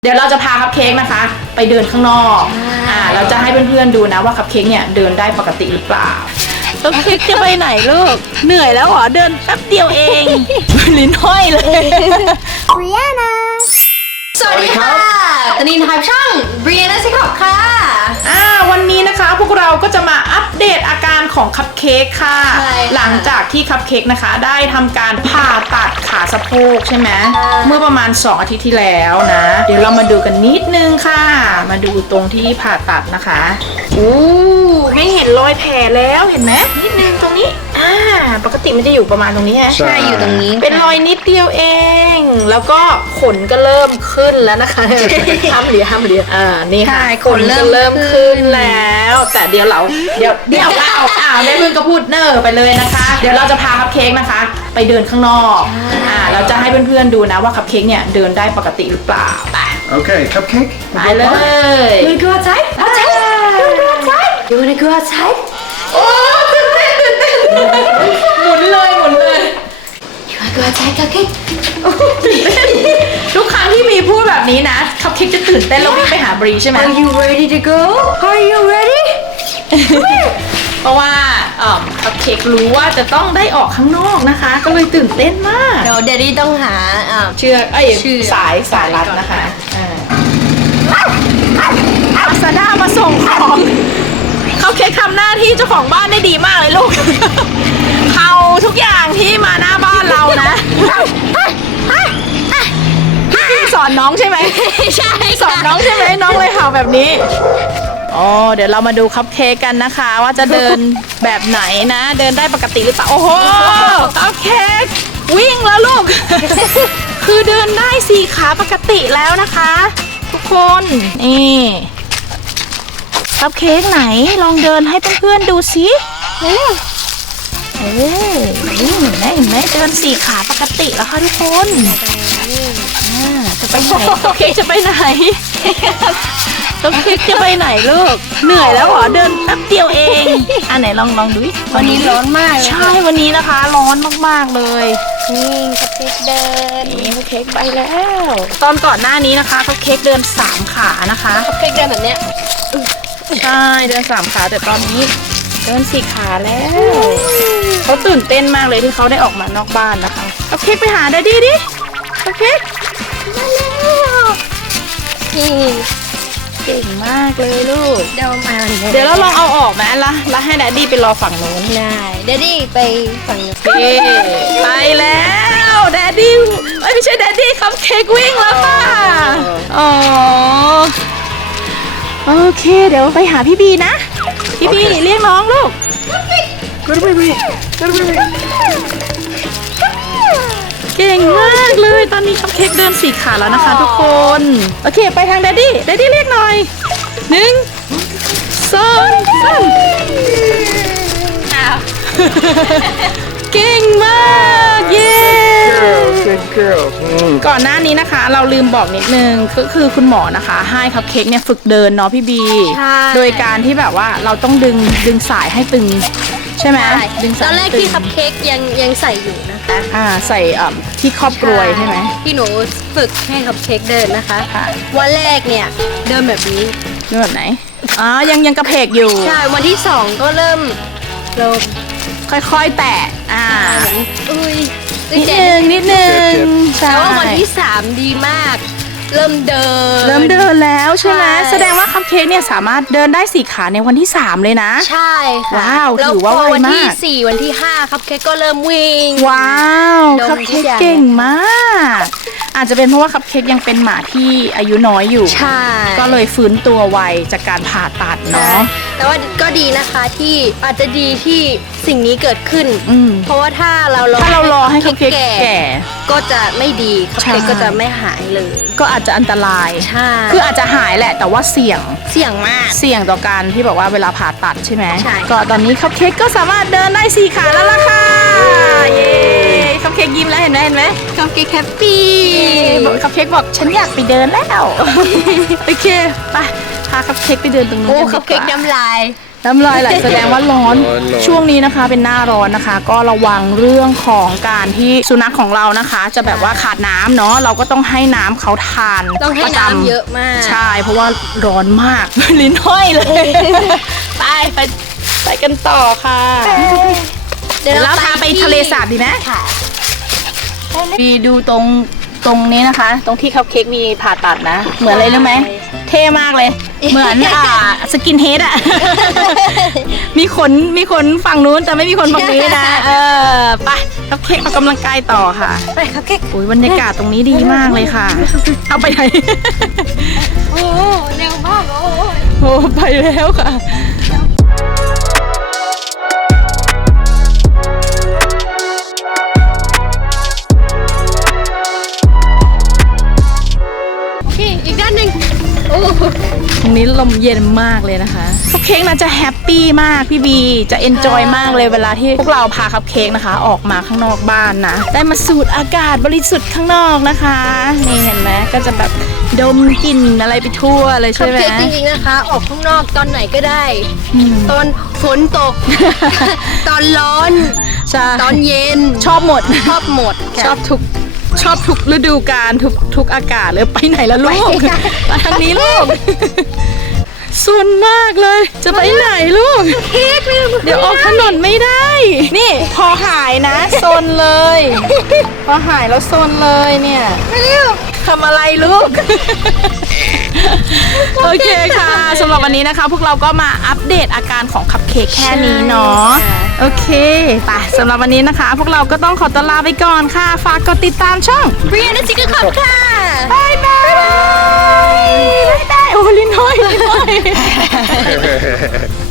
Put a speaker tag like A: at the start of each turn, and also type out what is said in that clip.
A: เดี๋ยวเราจะพาคัพเค้กนะคะไปเดินข้างนอกเราจะให้เพื่อนๆดูนะว่าคัพเค้กเนี่ยเดินได้ปกติหรือเปล่าคัพเค้กจะไปไหนลูกเหนื่อยแล้วเหรอเดินแป๊บเดียวเองลิ้นห้อยเลย
B: Brianna
C: สวัสดีค่ะตอนนี้ทางช่อง Brianna สิครับค่ะ
A: วันนี้นะคะพวกเราก็จะมาอัปเดตอาการของคัพเค้กค่ะ หลังจากที่คัพเค้กนะคะได้ทำการผ่าตัดขาสะโพกใช่ไหมเมื่อประมาณ2 อาทิตย์ที่แล้วนะเดี๋ยวเรามาดูกันนิดนึงค่ะมาดูตรงที่ผ่าตัดนะคะให้เห็นรอยแผลแล้วเห็นไหมนิดนึงตรงนี้ปกติมันจะอยู่ประมาณตรงนี้ฮะ
C: ใช่อยู่ตรงนี้
A: เป็นรอยนิดเดียวเองแล้วก็ขนก็เริ่มขึ้นแล้วนะคะ ห้ามเหลียนี่ค่ะขนก็เริ่มขึ้นแล้วแต่เดี๋ยวเอาแม่พึ่งก็พูดเนอร์ไปเลยนะคะเดี๋ยวเราจะพาคัพเค้กนะคะไปเดินข้างนอกเราจะให้เพื่อนๆดูนะว่าคัพเค้กเนี่ยเดินได้ปกติหรือเปล่าไป
D: Okay, cupcake.
A: ไปเลย
C: You wanna go outside? You wanna go outside?
A: โอ้ตื่นเต้นหมุนเลย
C: You wanna go outside, cupcake?
A: ทุกครั้งที่มีพูดแบบนี้นะคัพเค้กจะตื่นเต้นแล้ววิ่งไปหาบรีใช่ไหม
C: Are you ready to go? Are you ready?
A: เพราะว่าคัพเค้กรู้ว่าจะต้องได้ออกข้างนอกนะคะ ก็เลยตื่นเต้นมาก
C: เดี๋ยวเดดดี้ต้องหา
A: เชือกสายรัดนะคะอาซาด้ามาส่งของคัพเค้กทำหน้าที่เจ้าของบ้านได้ดีมากเลยลูกเขาทุกอย่างที่มาหน้าบ้านเรานะพี่สอนน้องใช่ไหม
C: ใช่
A: สอนน้องใช่ไหมน้องเลยเห่าแบบนี้เดี๋ยวเรามาดูคัพเค้กกันนะคะว่าจะเดินแบบไหนนะ เดินได้ปกติหรือเปล่าโอ้โหคัพเค้กวิ่งแล้วลูก คือเดินได้4 ขาปกติแล้วนะคะ ทุกคนนี่คัพเค้กไหนลองเดินให้เพื่อนๆดูสิเห็นไหมเดิน4 ขาปกติแล้วค่ะทุกคนจะไปไหนคัพเค้กจะไปไหนคัพเค้กจะไปไหนลูกเหนื่อยแล้วเหรอเดินแป๊บเดียวเองไหนลองดู
C: วันนี้ร้อนมากเลย
A: ใช่วันนี้นะคะร้อนมากๆเลย
C: นี่คัพเค้กเดิน
A: นี่คัพเค้กไปแล้วตอนก่อนหน้านี้นะคะคัพเค้กเดิน3 ขานะคะ
C: คัพเค้กเดินแบบเนี้ย
A: ใช่เดิน3 ขาแต่ตอนนี้เดิน4 ขาแล้วเขาตื่นเต้นมากเลยที่เขาได้ออกมานอกบ้านนะคะคัพเค้กไปหาแดดดี้ดิคัพเค้กมาแล้ว
C: นี่
A: เก่งมากเลยลูก
C: เดี๋ยว
A: เราลองเอาออกไหมแล้วให้แดดดี้ไปรอฝั่งนู้น
C: ได้เดดดี้ไปฝั่งนู้น
A: ไปแล้วแดดดี้ไม่ใช่แดดดี้คัพเค้กวิ่งแล้วค่ะอ๋อโอเคเดี๋ยวไปหาพี่บีนะพี่บีเรียกน้องลูก
D: Go to baby. Go to baby.
A: เก่งมากเลยตอนนี้คัพเค้กเดิน4 ขาแล้วนะคะทุกคนโอเคไปทางแดดดี้เรียกหน่อย1 2 3เก่งมากเย้
D: Good girls.
A: ก่อนหน้านี้นะคะเราลืมบอกนิดนึงก็คือคุณหมอนะคะให้คัพเค้กเนี่ยฝึกเดินเนาะพี่บีโดยการที่แบบว่าเราต้องดึงสายให้ตึงใช่ไหมดึง
C: ต
A: สาย
C: อนแรกที่คัพเค้กยังใส่อยู่นะคะ
A: ใส่ที่ครอบกรวยใช่ไหม
C: ที่หนูฝึกให้คัพเค้กเดินนะคะ
A: ค่ะ
C: วันแรกเนี่ยเดินแบบนี้
A: ดูแบบไหนยังกระเพกอยู่
C: ใช่วันที่2ก็เริ่ม
A: ค่อยๆแตะ
C: อุ้ย
A: นิดนึงใช่
C: แต่ว่าวันที่3ดีมาก เริ่มเดิน
A: แล้วใช่ไหม
C: ใช่
A: แสดงว่าคัพเค้กเนี่ยสามารถเดินได้4 ขาในวันที่3เลยนะ
C: ใช่ค่ะ
A: ว้าว
C: แล้ว
A: ถือว่า
C: พอ
A: ไว
C: วันที่
A: มาก
C: 4วันที่5คัพเค้กก็เริ่มวิ่ง
A: ว้าว
C: โดน
A: คัพเค้ก
C: ทุกอย่าง
A: เก่งมาก อาจจะเป็นเพราะว่าคัพเค้กยังเป็นหมาที่อายุน้อยอยู่
C: ใช่
A: ก็เลยฟื้นตัวไวจากการผ่าตัดเนาะ
C: แต่ว่าก็ดีนะคะที่อาจจะดีที่สิ่งนี้เกิดขึ้น เพราะว่าถ้าเรารอ
A: ให้คัพเค้กแก่
C: ก็จะไม่ดีคัพเค้ก
A: ใช่
C: ก็จะไม่หายเลย
A: ก็อาจจะอันตราย
C: ใช่
A: คืออาจจะหายแหละแต่ว่าเสี่ยง
C: เสี่ยงมาก
A: เสี่ยงต่อการที่แบบว่าเวลาผ่าตัดใช่ไหม
C: ใช่
A: ก็ตอนนี้คัพเค้กก็สามารถเดินได้4 ขาแล้วล่ะค่ะเย้คัพเค้กยิ้มแล้วเห็นไหม
C: คัพเค้กแฮปปี้
A: คัพเค้กบอกฉันอยากไปเดินแล้ว โอเคไปพาคัพเค้กไปเดินตรงนู้น
C: โอ้
A: กันดีกว่า
C: คัพเค้กน้ำลาย
A: น้ำลายไหลแสดงว่าร้อน
D: ร้อน
A: ช่วงนี้นะคะเป็นหน้าร้อนนะคะ ก็ระวังเรื่องของการที่สุนัขของเรานะคะ จะแบบว่าขาดน้ำเนาะเราก็ต้องให้น้ำเขาทาน
C: ต้องให้
A: ประจำ
C: น้ำเยอะมาก
A: ใช่ เพราะว่าร้อนมาก ลิ้นห้อยเลย ไปกันต่อค่ะ เดี๋ยวเราพาไปทะเลสาบดีไหม
C: ค่ะ
A: วีดูตรงนี้นะคะ ตรงที่คัพเค้กมีผ่าตัดนะ เหมือนอะไรรู้ไหมเท่มากเลย เหมือนสกินเฮดอะ มีขนฝั่งนู้นแต่ไม่มีคนฝั่งนี้นะไปคัพเค้กออกกำลังกายต่อค่ะ
C: ไปครับเค้ก
A: อุ้ยบรรยากาศตรงนี้ดีมากเลยค่ะ เอาไปไหน
C: โอ้เร็วมากโอ้ย
A: โอ้ไปแล้วค่ะ
C: โอเคอีกด้านหนึ่งโอ้
A: ตรงนี้ลมเย็นมากเลยนะคะคัพเค้กน่าจะแฮปปี้มากพี่บีจะเอนจอยมากเลยเวลาที่พวกเราพาคัพเค้กนะคะ ออกมาข้างนอกบ้านนะได้มาสูดอากาศบริสุทธิ์ข้างนอกนะคะนี่เห็นไหมก็จะแบบดมกลิ่นอะไรไปทั่วเลย
C: คั
A: ใช่
C: พ
A: ไหม
C: เค้กจริงๆนะคะ ออกข้างนอกตอนไหนก็ได้
A: อืม
C: ตอนฝนต ก ตอนร้อน
A: ใช่
C: ตอนเย็น
A: ชอบหมด
C: ชอบหมดค่ะ
A: ชอบทุกฤดูกาลทุกอากาศเลยไปไหนละลูก
C: ไปค่ะ
A: มาทางนี้ลูกซนมากเลย จะไปไหนลูก
C: เค้ก
A: เดี๋ยวออกถนนไม่ได้ นี่พอหายนะซนเลย พอหายแล้วซนเลยเนี่ยทำอะไรลูก โอเคค่ะสำหรับวันนี้นะคะ พวกเราก็มาอัปเดตอาการของคัพเค้กแค่นี้เนาะโอเคไปสำหรับวันนี้นะคะ พวกเราก็ต้องขอตัวลาไปก่อนค่ะ ฝากกดติดตามช่อง
C: เรียนนะจิกก็ขับค่ะ
A: บายบายบายบายโอ้ลิ้นห้อยลิ้นห้อย